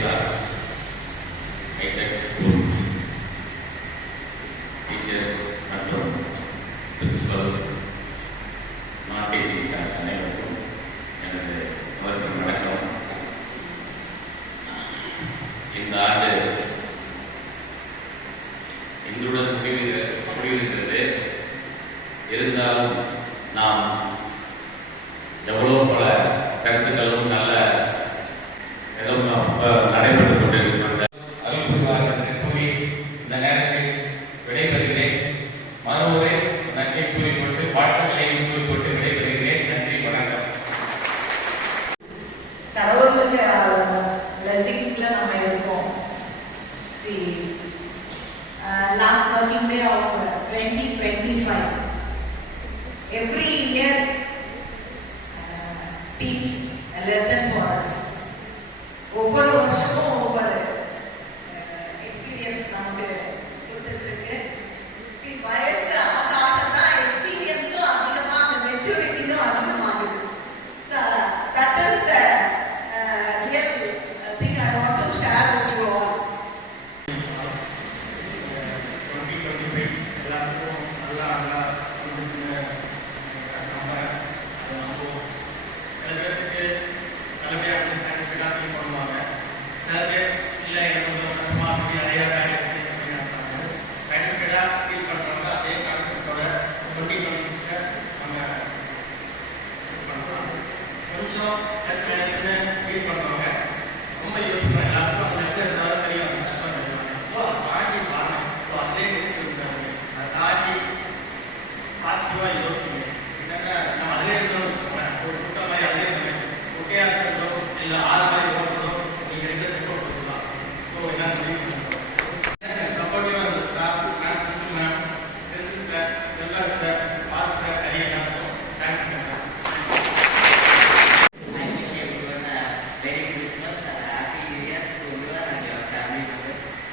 ASR hitech school teachers மற்றும் principal marketing staff அனைவருக்கும் எனது வணக்கம். இந்த ஆண்டு எங்களுடன் முடிவுகிறது. இருந்தாலும் நாம் எவ்வளோ பல கருத்துக்களும் நல்ல நடைபெற்றுக் கொண்டிருக்கின்ற அறிவிப்புகளை இந்த நேரத்தில் விடைபெறுகிறேன். மறுமுறை நன்றி கூறிக்கொண்டு வாழ்த்துக்களையும் கூறிக்கொண்டு விடைபெறுகிறேன். நன்றி, வணக்கம். கடவுளுக்கு blessingsல நம்ம இருக்கோம். Last working day of 2025. Every year teach a lesson for us. ஒவ்வொரு வருஷமும் ஒவ்வொரு எக்ஸ்பீரியன்ஸ் நமக்கு கொடுத்துருக்கு. வயசு ஆகத்தான் எக்ஸ்பீரியன்ஸும் அதிகமாக, அந்த மெச்சூரிட்டியும் அதிகமாகுது. That is the real thing I want to share with you all.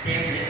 Stay blessed.